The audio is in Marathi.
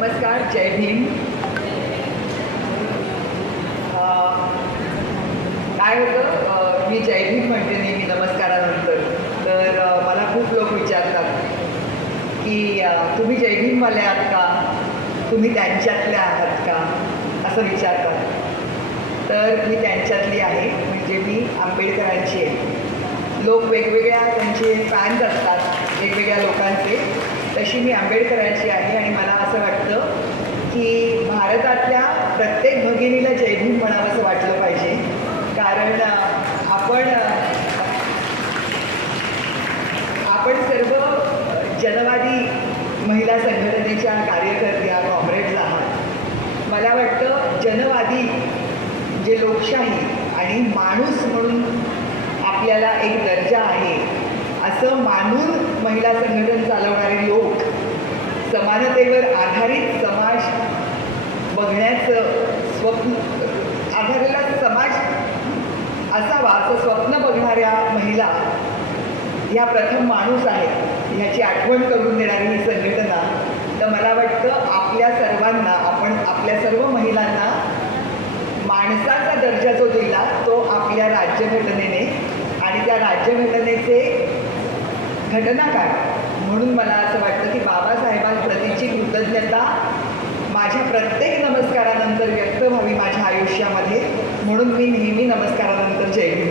नमस्कार जय भीम काय होतं? मी जय भीम म्हणते नेहमी नमस्कारानंतर. तर मला खूप लोक विचारतात की तुम्ही जय भीमवाले आहात का? तुम्ही त्यांच्यातल्या आहात का? असं विचारतात. तर मी त्यांच्यातली आहे. म्हणजे मी आंबेडकरांची आहे. लोक वेगवेगळ्या त्यांचे फॅन्स असतात वेगवेगळ्या लोकांचे. तशी मी आंबेडकरांची आहे आणि मला असं वाटतं की भारतातल्या प्रत्येक भगिनीला जयभीम म्हणावं असं वाटलं पाहिजे कारण अं, आपण अं, आपण सर्व जनवादी महिला संघटनेच्या कार्यकर्त्या कॉम्रेड्स आहात मला वाटतं जनवादी जे लोकशाही आणि माणूस म्हणून आपल्याला एक दर्जा आहे असं मानून महिला संघटन चालवणारे लोक समानतेवर आधारित समाज बघण्याचं स्वप्न आधारलेला समाज असावा असं स्वप्न बघणाऱ्या महिला ह्या प्रथम माणूस आहेत ह्याची आठवण करून देणारी ही संघटना तर मला वाटतं आपल्या सर्वांना आपण आपल्या सर्व महिलांना माणसाचा दर्जा जो दिला तो आपल्या राज्यघटनेने आणि त्या राज्यघटनेचे घटनाकार म्हणून मला असं वाटतं की बाबासाहेबांप्रतीची कृतज्ञता माझ्या प्रत्येक नमस्कारानंतर व्यक्त व्हावी माझ्या आयुष्यामध्ये. म्हणून मी नेहमी नमस्कारानंतर जय.